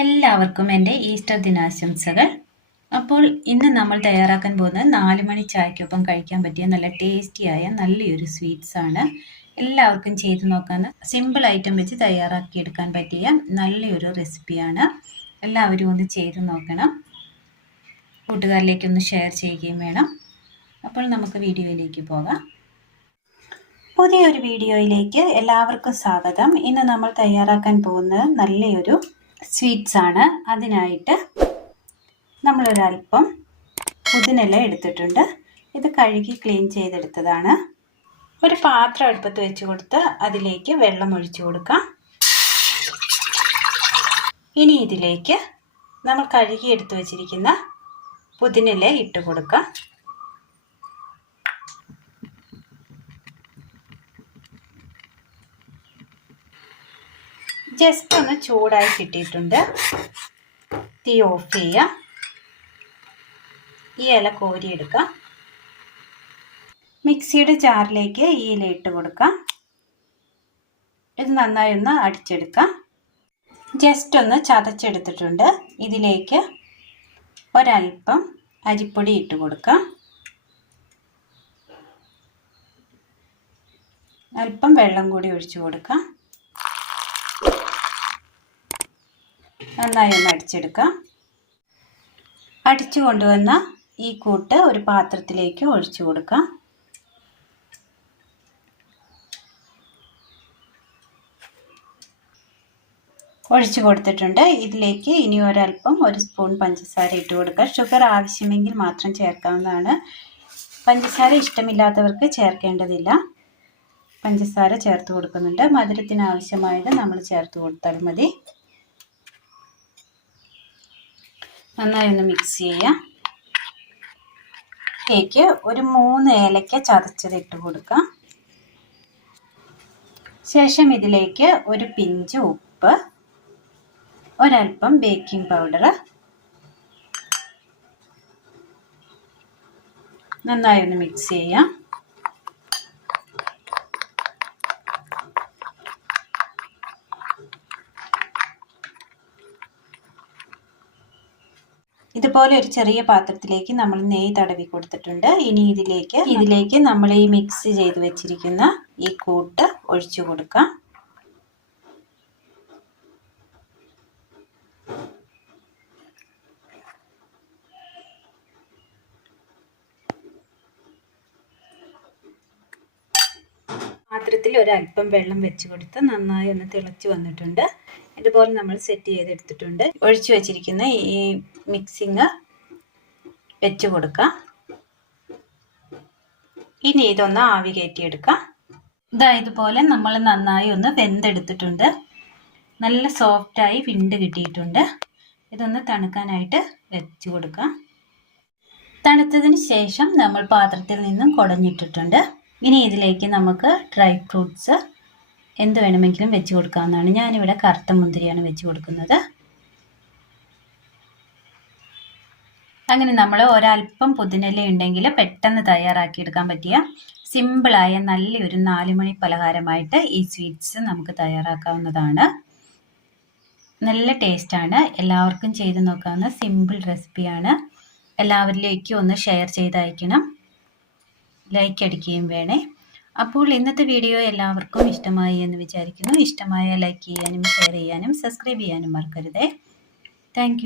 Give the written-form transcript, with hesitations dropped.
എല്ലാവർക്കും എൻ്റെ ഈസ്റ്റർ ദിനാശംസകൾ. അപ്പോൾ ഇന്ന് നമ്മൾ തയ്യാറാക്കാൻ പോകുന്നത് 4 മണി ചായക്കൊപ്പം കഴിക്കാൻ പറ്റിയ നല്ല ടേസ്റ്റിയായ നല്ലൊരു സ്വീറ്റ്സ് ആണ്. എല്ലാവർക്കും ചെയ്ത് നോക്കാവുന്ന സിമ്പിൾ ഐറ്റം വെച്ച് തയ്യാറാക്കിയെടുക്കാൻ പറ്റിയ നല്ലൊരു റെസിപ്പിയാണ്. എല്ലാവരും ഒന്ന് ചെയ്ത് നോക്കണം. കൂട്ടുകാരിലേക്കൊന്ന് ഷെയർ ചെയ്യുകയും വേണം. അപ്പോൾ നമുക്ക് വീഡിയോയിലേക്ക് പോകാം. പുതിയൊരു വീഡിയോയിലേക്ക് എല്ലാവർക്കും സ്വാഗതം. ഇന്ന് നമ്മൾ തയ്യാറാക്കാൻ പോകുന്നത് നല്ലൊരു സ്വീറ്റ്സ് ആണ്. അതിനായിട്ട് നമ്മളൊരൽപ്പം പുതിനില എടുത്തിട്ടുണ്ട്. ഇത് കഴുകി ക്ലീൻ ചെയ്തെടുത്തതാണ്. ഒരു പാത്രം അടുപ്പത്ത് വെച്ച് കൊടുത്ത് അതിലേക്ക് വെള്ളം ഒഴിച്ചു കൊടുക്കാം. ഇനി ഇതിലേക്ക് നമ്മൾ കഴുകി എടുത്തു വച്ചിരിക്കുന്ന പുതിനില ഇട്ട് കൊടുക്കാം. ജസ്റ്റ് ഒന്ന് ചൂടായി കിട്ടിയിട്ടുണ്ട്. തീ ഓഫ് ചെയ്യാം. ഈ ഇല കോരിയെടുക്കാം. മിക്സിയുടെ ജാറിലേക്ക് ഈ ഇല ഇട്ട് കൊടുക്കാം. ഇത് നന്നായി ഒന്ന് അടിച്ചെടുക്കാം. ജസ്റ്റ് ഒന്ന് ചതച്ചെടുത്തിട്ടുണ്ട്. ഇതിലേക്ക് ഒരൽപ്പം അരിപ്പൊടി ഇട്ട് കൊടുക്കാം. അല്പം വെള്ളം കൂടി ഒഴിച്ചു കൊടുക്കാം. നന്നായി ഒന്ന് അടിച്ചെടുക്കാം. അടിച്ചു കൊണ്ടുവന്ന ഈ കൂട്ട് ഒരു പാത്രത്തിലേക്ക് ഒഴിച്ചു കൊടുക്കാം. ഒഴിച്ചു കൊടുത്തിട്ടുണ്ട്. ഇതിലേക്ക് ഇനി ഒരൽപ്പം 1 സ്പൂൺ പഞ്ചസാര ഇട്ട് കൊടുക്കുക. ഷുഗർ ആവശ്യമെങ്കിൽ മാത്രം ചേർക്കാവുന്നതാണ്. പഞ്ചസാര ഇഷ്ടമില്ലാത്തവർക്ക് ചേർക്കേണ്ടതില്ല. പഞ്ചസാര ചേർത്ത് കൊടുക്കുന്നുണ്ട്. മധുരത്തിന് ആവശ്യമായത് നമ്മൾ ചേർത്ത് കൊടുത്താൽ മതി. നന്നായി ഒന്ന് മിക്സ് ചെയ്യാം. ഇതിലേക്ക് ഒരു 3 ഏലക്ക ചതച്ചത് ഇട്ട് കൊടുക്കാം. ശേഷം ഇതിലേക്ക് ഒരു പിഞ്ച് ഉപ്പ്, ഒരൽപ്പം ബേക്കിംഗ് പൗഡർ, നന്നായി ഒന്ന് മിക്സ് ചെയ്യാം. ഇതുപോലെ ഒരു ചെറിയ പാത്രത്തിലേക്ക് നമ്മൾ നെയ്യ് തടവി കൊടുത്തിട്ടുണ്ട്. ഇനി ഇതിലേക്ക് നമ്മൾ ഈ മിക്സ് ചെയ്ത് വെച്ചിരിക്കുന്ന ഈ കൂട്ട് ഒഴിച്ചു കൊടുക്കാം. പാത്രത്തിൽ ഒരല്പം വെള്ളം വെച്ച് കൊടുത്ത് നന്നായി ഒന്ന് തിളച്ച് വന്നിട്ടുണ്ട്. ഇതുപോലെ നമ്മൾ സെറ്റ് ചെയ്തെടുത്തിട്ടുണ്ട്. ഒഴിച്ചു വെച്ചിരിക്കുന്ന ഈ മിക്സിങ് വെച്ച് കൊടുക്കാം. ഇനി ഇതൊന്ന് ആവി കയറ്റിയെടുക്കാം. ഇതുപോലെ നമ്മൾ നന്നായി ഒന്ന് വെന്തെടുത്തിട്ടുണ്ട്. നല്ല സോഫ്റ്റായി വിണ്ട് കിട്ടിയിട്ടുണ്ട്. ഇതൊന്ന് തണുക്കാനായിട്ട് വെച്ച് കൊടുക്കാം. തണുത്തതിന് ശേഷം നമ്മൾ പാത്രത്തിൽ നിന്നും കുടഞ്ഞിട്ടിട്ടുണ്ട്. ഇനി ഇതിലേക്ക് നമുക്ക് ഡ്രൈ ഫ്രൂട്ട്സ് എന്ത് വേണമെങ്കിലും വെച്ച് കൊടുക്കാവുന്നതാണ്. ഞാനിവിടെ കറുത്ത മുന്തിരിയാണ് വെച്ച് കൊടുക്കുന്നത്. അങ്ങനെ നമ്മൾ ഒരൽപ്പം പുതിനില ഉണ്ടെങ്കിൽ പെട്ടെന്ന് തയ്യാറാക്കിയെടുക്കാൻ പറ്റിയ സിമ്പിളായ നല്ലൊരു 4 മണി പലഹാരമായിട്ട് ഈ സ്വീറ്റ്സ് നമുക്ക് തയ്യാറാക്കാവുന്നതാണ്. നല്ല ടേസ്റ്റാണ്. എല്ലാവർക്കും ചെയ്ത് നോക്കാവുന്ന സിമ്പിൾ റെസിപ്പിയാണ്. എല്ലാവരിലേക്കും ഒന്ന് ഷെയർ ചെയ്ത് അയക്കണം. ലൈക്ക് അടിക്കുകയും വേണേ. അപ്പോൾ ഇന്നത്തെ വീഡിയോ എല്ലാവർക്കും ഇഷ്ടമായി എന്ന് വിചാരിക്കുന്നു. ഇഷ്ടമായ ലൈക്ക് ചെയ്യാനും ഷെയർ ചെയ്യാനും സബ്സ്ക്രൈബ് ചെയ്യാനും മറക്കരുതേ. താങ്ക്